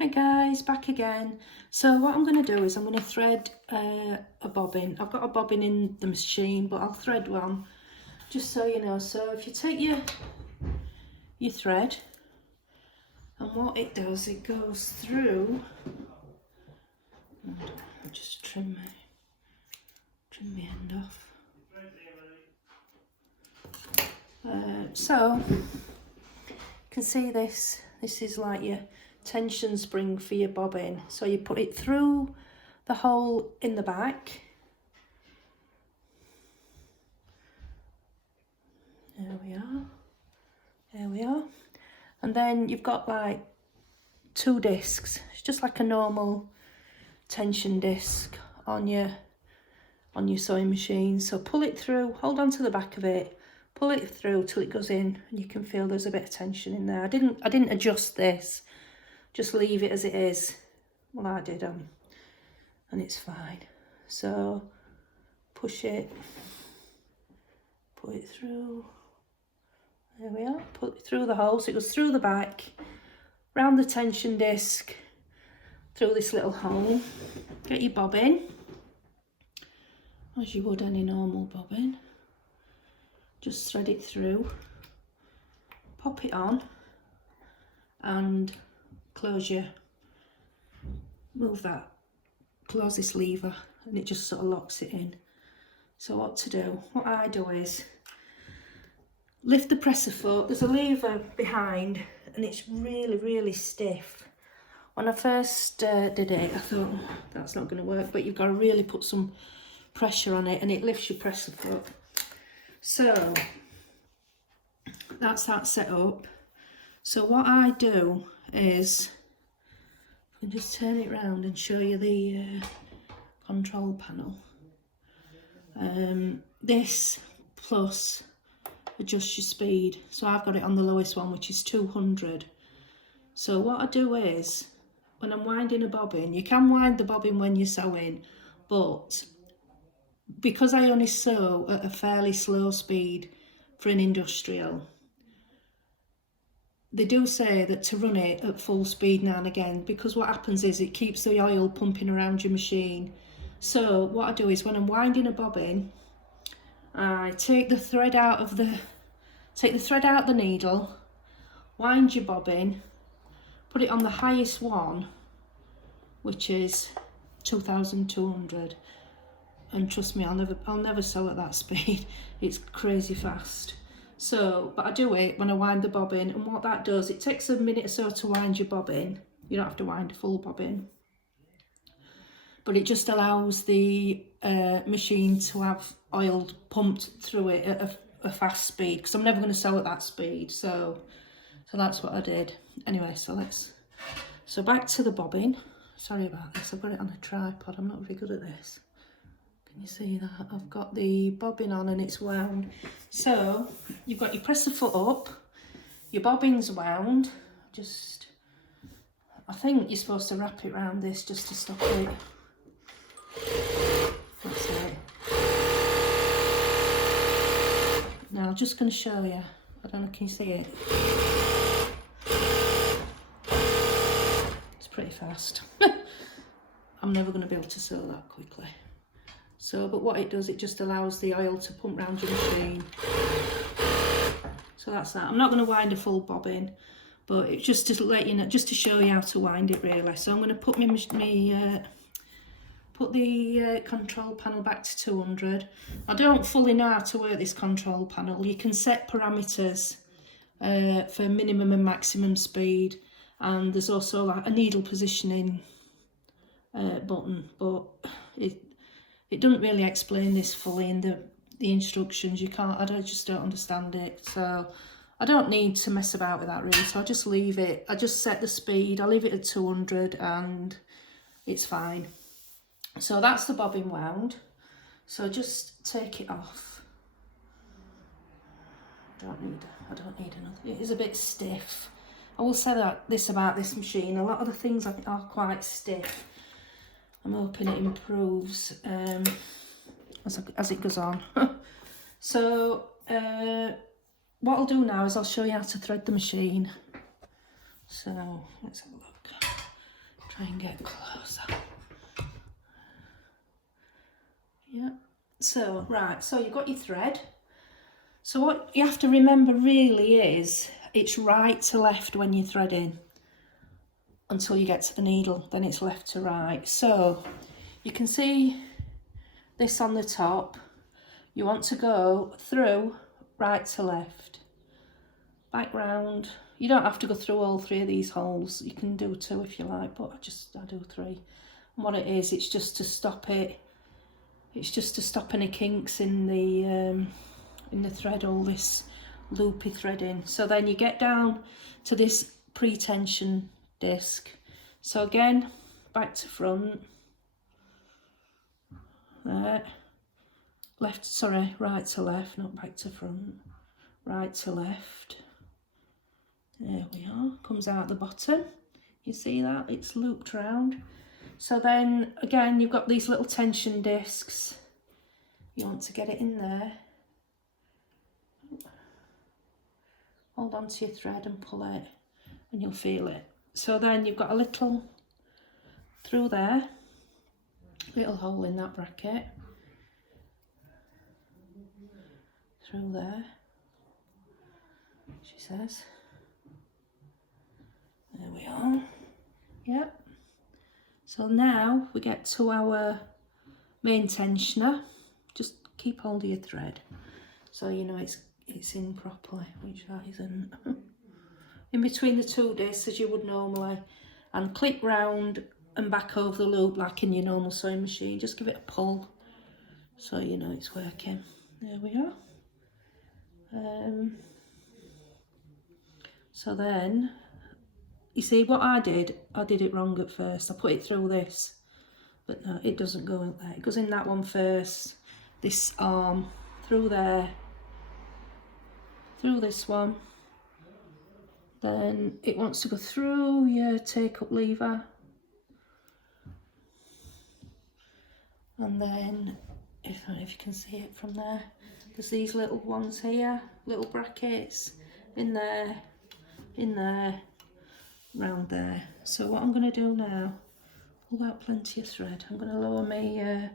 Hi guys, back again. So what I'm going to do is I'm going to thread a bobbin. I've got a bobbin in the machine, but I'll thread one just so you know. So if you take your thread, and what it does, it goes through. I'll just trim my end off. So you can see this is like your tension spring for your bobbin. So you put it through the hole in the back. There we are. And then you've got like 2 discs. It's just like a normal tension disc on your sewing machine. So pull it through, hold on to the back of it, pull it through till it goes in, and you can feel there's a bit of tension in there. I didn't adjust this, just leave it as it is. Well, I did, and it's fine. So push it, put it through. There we are. Put it through the hole, so it goes through the back, round the tension disc, through this little hole. Get your bobbin, as you would any normal bobbin. Just thread it through, pop it on, and close this lever, and it just sort of locks it in. So what I do is lift the presser foot. There's a lever behind, and it's really stiff. When I first did it, I thought, oh, that's not going to work, but you've got to really put some pressure on it, and it lifts your presser foot. So that's that set up. So what I do is, I can just turn it around and show you the control panel. This plus adjust your speed. So I've got it on the lowest one, which is 200. So what I do is, when I'm winding a bobbin, you can wind the bobbin when you're sewing, but because I only sew at a fairly slow speed for an industrial, they do say that to run it at full speed now and again, because what happens is it keeps the oil pumping around your machine. So what I do is, when I'm winding a bobbin, I take the thread out of the needle, wind your bobbin, put it on the highest one, which is 2,200. And trust me, I'll never sew at that speed. It's crazy fast. So, but I do it when I wind the bobbin, and what that does, it takes a minute or so to wind your bobbin. You don't have to wind a full bobbin, but it just allows the machine to have oil pumped through it at a fast speed, because I'm never going to sew at that speed. So that's what I did. Anyway, so back to the bobbin. Sorry about this, I've got it on a tripod. I'm not very good at this. Can you see that? I've got the bobbin on and it's wound. So you've got your presser foot up, your bobbin's wound. I think you're supposed to wrap it around this just to stop it. That's it. Now I'm just going to show you. I don't know, can you see it? It's pretty fast. I'm never going to be able to sew that quickly. So, but what it does, it just allows the oil to pump round your machine. So that's that. I'm not going to wind a full bobbin, but it's just to let you know, just to show you how to wind it really. So I'm going to put put the control panel back to 200. I don't fully know how to work this control panel. You can set parameters for minimum and maximum speed, and there's also like a needle positioning button, but it doesn't really explain this fully in the instructions. I just don't understand it. So I don't need to mess about with that really. So I just leave it. I just set the speed. I leave it at 200 and it's fine. So that's the bobbin wound. So just take it off. I don't need another. It is a bit stiff. I will say this about this machine. A lot of the things are quite stiff. I'm hoping it improves as it goes on. So what I'll do now is I'll show you how to thread the machine. So let's have a look. try and get closer. Yeah, so right, so you've got your thread. So what you have to remember really is it's right to left when you're threading until you get to the needle, then it's left to right. So you can see this on the top. You want to go through right to left, back round. You don't have to go through all 3 of these holes. You can do 2 if you like, but I do 3. And what it is, it's just to stop it. It's just to stop any kinks in the thread, all this loopy threading. So then you get down to this pre-tension disc. So again, back to front. There. Right to left, not back to front. Right to left. There we are. Comes out the bottom. You see that? It's looped round. So then again, you've got these little tension discs. You want to get it in there. Hold on to your thread and pull it, and you'll feel it. So then you've got a little through there, little hole in that bracket, through there, she says. There we are. Yep. So now we get to our main tensioner. Just keep hold of your thread so you know it's in properly, which that isn't. In between the 2 discs as you would normally, and clip round and back over the loop like in your normal sewing machine. Just give it a pull so you know it's working. There we are. So then, you see what I did it wrong at first. I put it through this, but no, it doesn't go in there. It goes in that one first, this arm, through there, through this one. Then it wants to go through your take-up lever. And then, I don't know if you can see it from there, there's these little ones here, little brackets, in there, round there. So what I'm going to do now, pull out plenty of thread. I'm going to lower my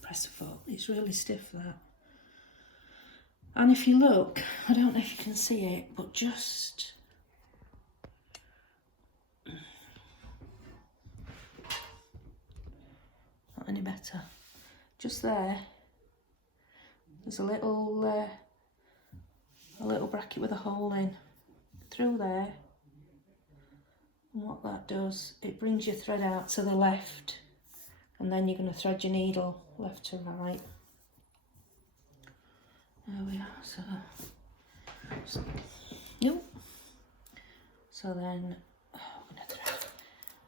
presser foot. It's really stiff, that. And if you look, I don't know if you can see it, but just not any better. Just there's a little bracket with a hole in through there. And what that does, it brings your thread out to the left, and then you're going to thread your needle left to right. There we are. So yep. So then I'm going to thread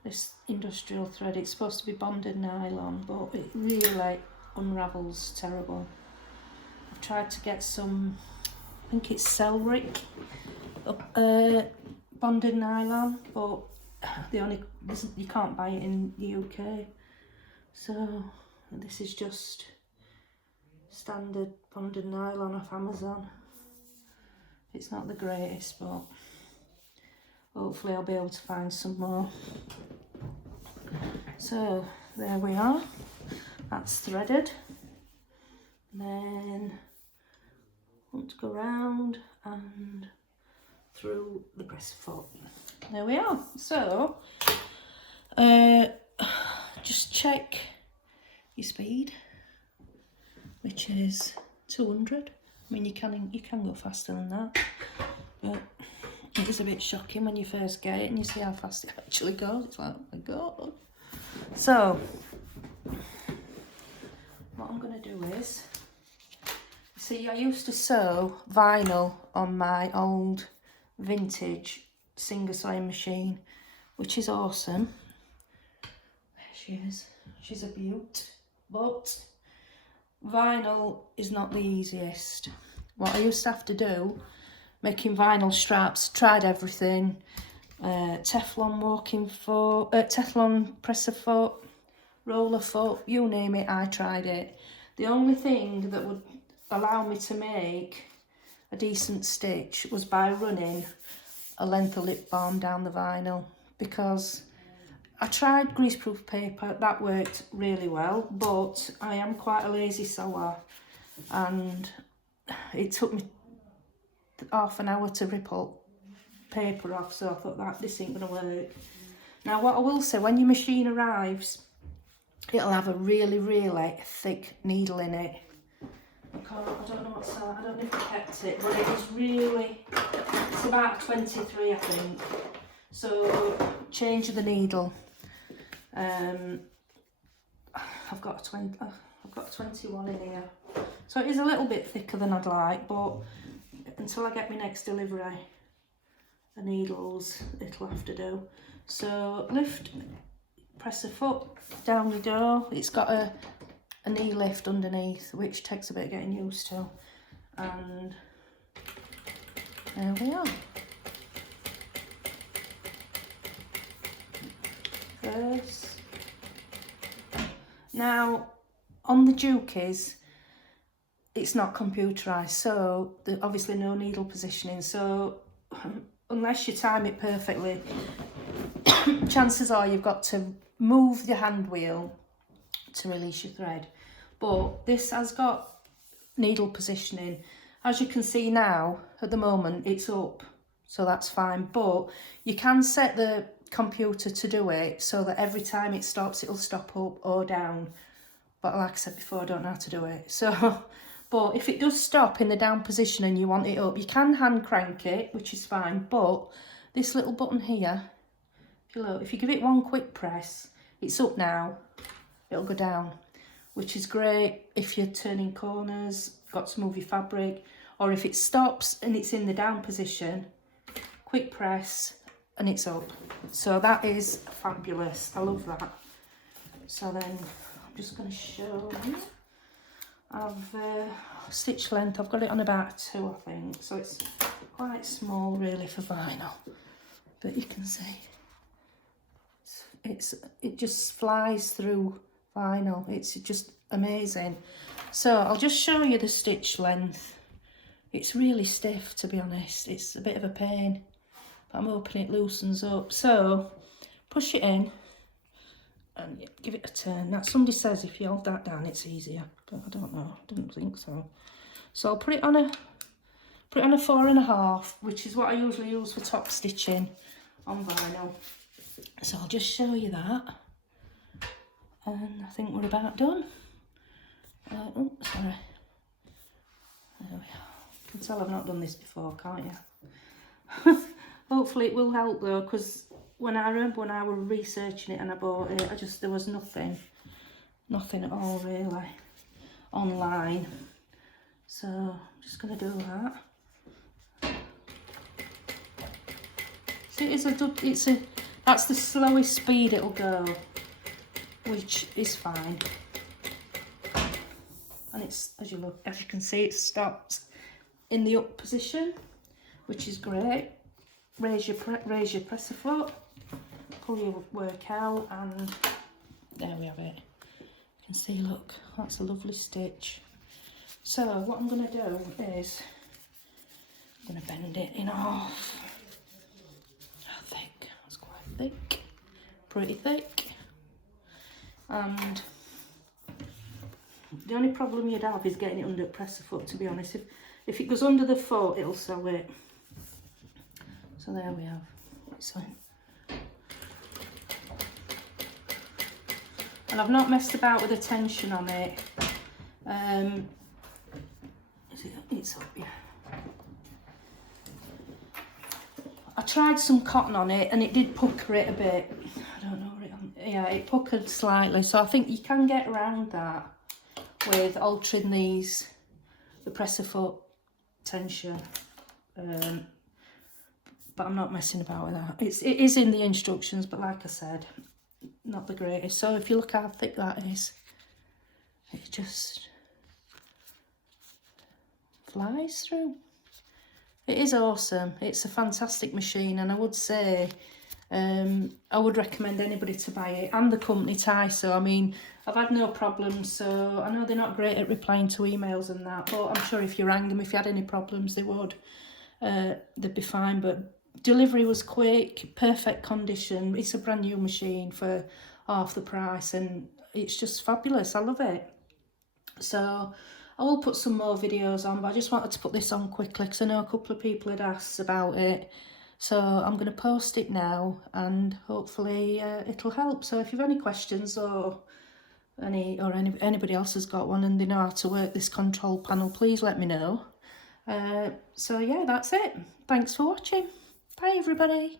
this industrial thread. It's supposed to be bonded nylon, but it really unravels terrible. I've tried to get some, I think it's Selric bonded nylon, but you can't buy it in the UK. So this is just standard bonded nylon off Amazon. It's not the greatest, but hopefully I'll be able to find some more. So there we are, that's threaded. And then I want to go round and through the presser foot. There we are. So just check your speed, which is 200. I mean, you can go faster than that, but it is a bit shocking when you first get it and you see how fast it actually goes. It's like, oh my god. So what I'm going to do is, see, I used to sew vinyl on my old vintage Singer sewing machine, which is awesome. There she is. She's a beaut. But vinyl is not the easiest. What I used to have to do, making vinyl straps, tried everything. Teflon walking foot, Teflon presser foot, roller foot, you name it, I tried it. The only thing that would allow me to make a decent stitch was by running a length of lip balm down the vinyl, because I tried greaseproof paper, that worked really well, but I am quite a lazy sewer and it took me half an hour to rip all paper off, so I thought this ain't gonna work. Now what I will say, when your machine arrives, it'll have a really, really thick needle in it. I don't know what size, I don't know if I kept it, but it was really, it's about 23 I think. So change the needle. I've got a 21 in here. So it is a little bit thicker than I'd like, but until I get my next delivery, the needles, it'll have to do. So lift, press the foot, down we go. It's got a knee lift underneath, which takes a bit of getting used to. And there we are. First. Now, on the Jukies, it's not computerised, so there's obviously no needle positioning. So unless you time it perfectly, chances are you've got to move your hand wheel to release your thread. But this has got needle positioning. As you can see now, at the moment, it's up, so that's fine. But you can set the computer to do it so that every time it stops, it'll stop up or down. But like I said before, I don't know how to do it. So, but if it does stop in the down position and you want it up, you can hand crank it, which is fine. But this little button here, if you give it one quick press, it's up now, it'll go down, which is great if you're turning corners, got to move your fabric, or if it stops and it's in the down position, quick press and it's up. So that is fabulous, I love that. So then I'm just going to show you. I've stitch length, I've got it on about 2 I think, so it's quite small really for vinyl, but you can see it just flies through vinyl. It's just amazing. So I'll just show you the stitch length. It's really stiff, to be honest. It's a bit of a pain, but I'm hoping it loosens up. So push it in and give it a turn. Now somebody says if you hold that down it's easier, but I don't know, I don't think so. So I'll put it on a 4.5, which is what I usually use for top stitching on vinyl. So I'll just show you that, and I think we're about done. Oh, sorry. There we are. You can tell I've not done this before, can't you? Hopefully it will help though, because when I remember when I was researching it and I bought it, there was nothing at all really online. So I'm just going to do that. So that's the slowest speed it'll go, which is fine. And it's, as you can see, it stopped in the up position, which is great. Raise your presser foot, pull your work out, and there we have it. You can see, look, that's a lovely stitch. So what I'm going to do is I'm going to bend it in half. How thick? That's quite thick, pretty thick. And the only problem you'd have is getting it under presser foot, to be honest. If it goes under the foot, it'll sew it. So there we have. So, and I've not messed about with the tension on it. It's up, yeah. I tried some cotton on it and it did pucker it a bit. I don't know where yeah, it puckered slightly. So I think you can get around that with altering the presser foot tension. But I'm not messing about with that. It is in the instructions, but like I said, not the greatest. So if you look how thick that is, it just flies through. It is awesome. It's a fantastic machine, and I would say I would recommend anybody to buy it, and the company Tyso. I mean, I've had no problems, so I know they're not great at replying to emails and that, but I'm sure if you rang them, if you had any problems, they would. They'd be fine, but delivery was quick, perfect condition. It's a brand new machine for half the price, and it's just fabulous. I love it. So I will put some more videos on, but I just wanted to put this on quickly because I know a couple of people had asked about it. So I'm going to post it now, and hopefully it'll help. So if you've any questions, or anybody else has got one and they know how to work this control panel, please let me know. So yeah, that's it. Thanks for watching. Bye everybody.